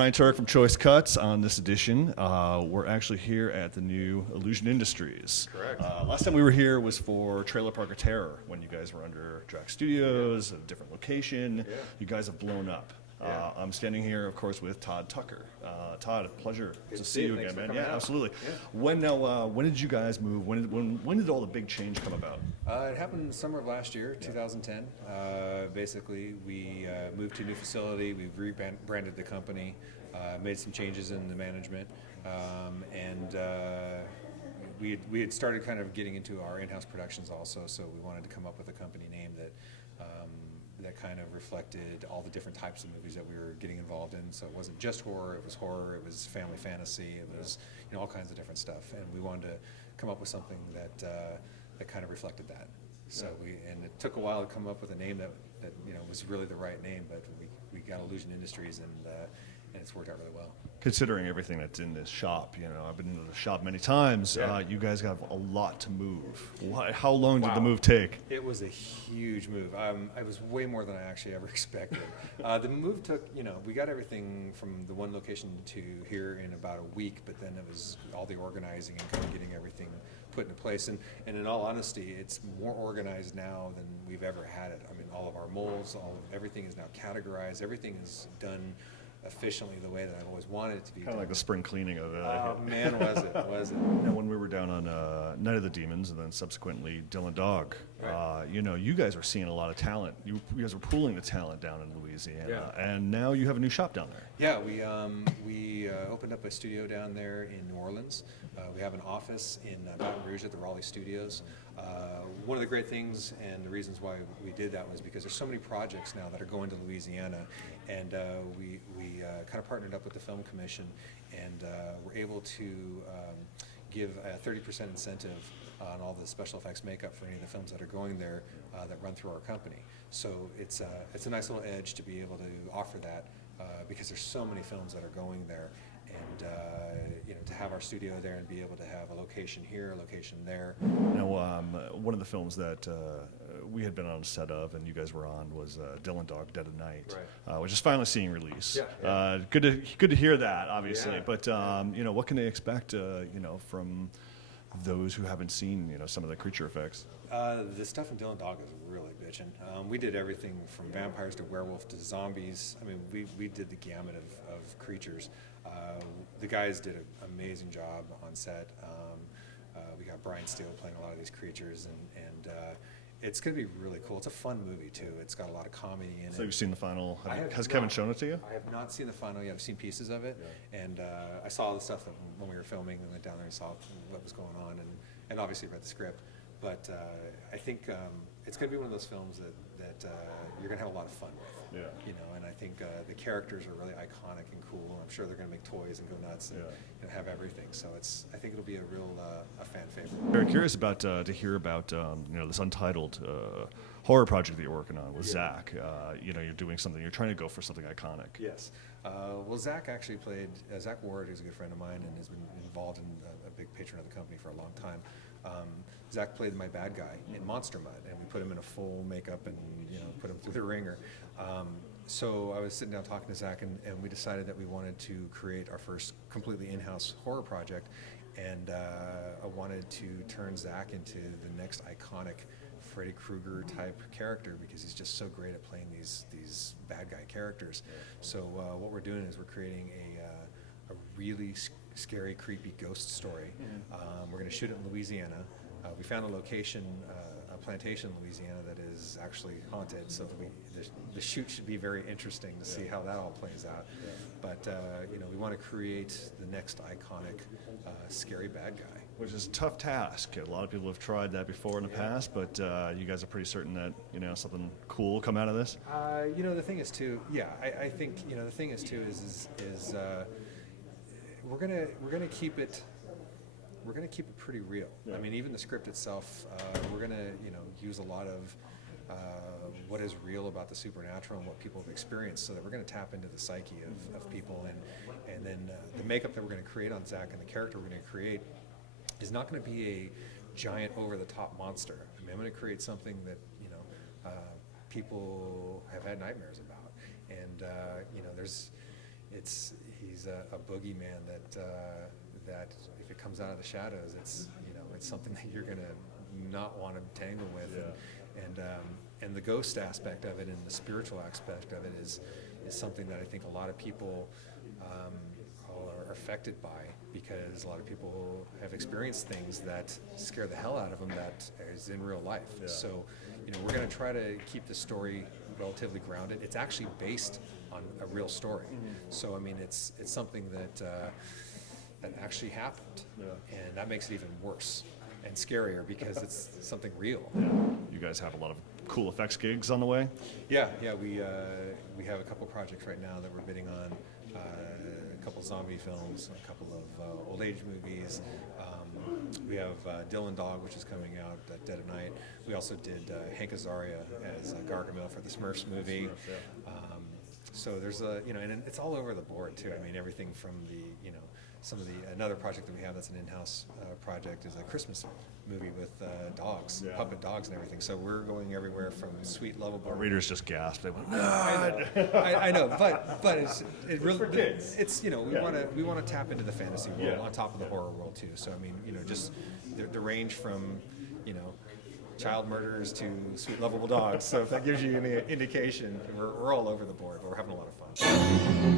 Ryan Turek from Choice Cuts. On this edition, we're actually here at the new Illusion Industries. Correct. Last time we were here was for Trailer Park of Terror, when you guys were under Drax Studios, a different location. Yeah. You guys have blown up. Yeah. I'm standing here, of course, with Todd Tucker. Todd, a pleasure Good to to see see you you. Thanks again, for man. coming Yeah, out. absolutely. Yeah. When did you guys move? When did all the big change come about? It happened in the summer of last year, 2010. Basically, we moved to a new facility. We've rebranded the company, made some changes in the management, and we had started kind of getting into our in-house productions also. So we wanted to come up with a company name that kind of reflected all the different types of movies that we were getting involved in. So it wasn't just horror; it was family fantasy, it was all kinds of different stuff. And we wanted to come up with something that kind of reflected that. So and it took a while to come up with a name that was really the right name, but we got Illusion Industries, and it's worked out really well. Considering everything that's in this shop, I've been in the shop many times. Yeah. You guys have a lot to move. How long did the Wow. move take? It was a huge move. It was way more than I actually ever expected. The move took, we got everything from the one location to here in about a week, but then it was all the organizing and kind of getting everything put into place. And in all honesty, it's more organized now than we've ever had it. I mean, all of our molds, everything is now categorized. Everything is done efficiently the way that I've always wanted it to be. Kind of like the spring cleaning of it. Oh man, was it? Now, when we were down on Night of the Demons and then subsequently Dylan Dog, Right. you guys were seeing a lot of talent. You guys were pooling the talent down in Louisiana, Yeah. and now you have a new shop down there. Yeah, we opened up a studio down there in New Orleans. We have an office in Baton Rouge at the Raleigh Studios. One of the great things and the reasons why we did that was because there's so many projects now that are going to Louisiana, and we kind of partnered up with the Film Commission, and we're able to give a 30% incentive on all the special effects makeup for any of the films that are going there that run through our company. So it's a nice little edge to be able to offer that because there's so many films that are going there, and to have our studio there and be able to have a location here, a location there. Now, one of the films that we had been on a set of, and you guys were on, was Dylan Dog: Dead of Night, which is finally seeing release. Yeah. Good to hear that, obviously. Yeah. But what can they expect, from those who haven't seen, some of the creature effects? The stuff in Dylan Dog is really bitchin'. We did everything from vampires to werewolf to zombies. I mean, we did the gamut of creatures. The guys did an amazing job on set. We got Brian Steele playing a lot of these creatures, and it's going to be really cool. It's a fun movie, too. It's got a lot of comedy in it. So you've seen the final. Has not. Kevin shown it to you? I have not seen the final yet. I've seen pieces of it, and I saw the stuff that when we were filming, and went down there and saw what was going on, and obviously read the script. But I think it's going to be one of those films that you're going to have a lot of fun with. Yeah. And I think the characters are really iconic and cool. I'm sure they're going to make toys and go nuts and have everything. So I think it'll be a real a fan favorite. Very curious about to hear about this untitled horror project that you're working on with Zach. You're doing something. You're trying to go for something iconic. Yes. Well, Zach actually played. Zach Ward, who's a good friend of mine and has been involved in a big patron of the company for a long time. Zach played my bad guy in Monster Mud, and we put him in a full makeup and put him through the ringer. So I was sitting down talking to Zach, and we decided that we wanted to create our first completely in-house horror project, and I wanted to turn Zach into the next iconic Freddy Krueger type character because he's just so great at playing these bad guy characters. So what we're doing is we're creating a really scary, creepy ghost story. We're going to shoot it in Louisiana. We found a location, a plantation in Louisiana that is actually haunted, so the shoot should be very interesting to see how that all plays out. But we want to create the next iconic scary bad guy. Which is a tough task. A lot of people have tried that before in the past, but you guys are pretty certain that something cool will come out of this. The thing is too. Yeah, I think the thing is too is we're gonna keep it. We're going to keep it pretty real. I mean, even the script itself, we're going to use a lot of what is real about the supernatural and what people have experienced, so that we're going to tap into the psyche of people, and then the makeup that we're going to create on Zach and the character we're going to create is not going to be a giant over-the-top monster. I mean, I'm going to create something that people have had nightmares about, and there's he's a boogeyman that if it comes out of the shadows, it's something that you're gonna not want to tangle with. Yeah. And the ghost aspect of it and the spiritual aspect of it is something that I think a lot of people are affected by, because a lot of people have experienced things that scare the hell out of them that is in real life. Yeah. So, we're going to try to keep the story relatively grounded. It's actually based on a real story. Mm-hmm. So, I mean, it's something that actually happened, and that makes it even worse and scarier because it's something real. You guys have a lot of cool effects gigs on the way? Yeah, we have a couple projects right now that we're bidding on. A couple zombie films, a couple of old age movies. We have Dylan Dog, which is coming out at Dead of Night. We also did Hank Azaria as Gargamel for the Smurfs movie. So there's and it's all over the board too. I mean, everything from another project that we have that's an in-house project is a Christmas movie with dogs, puppet dogs and everything. So we're going everywhere from sweet, lovable. Our readers just gasped. They went, I know, but it really for kids. It's we want to tap into the fantasy world on top of the horror world too. So I mean, just the range from child murderers to sweet, lovable dogs. So if that gives you any indication, we're all over the board, but we're having a lot of fun.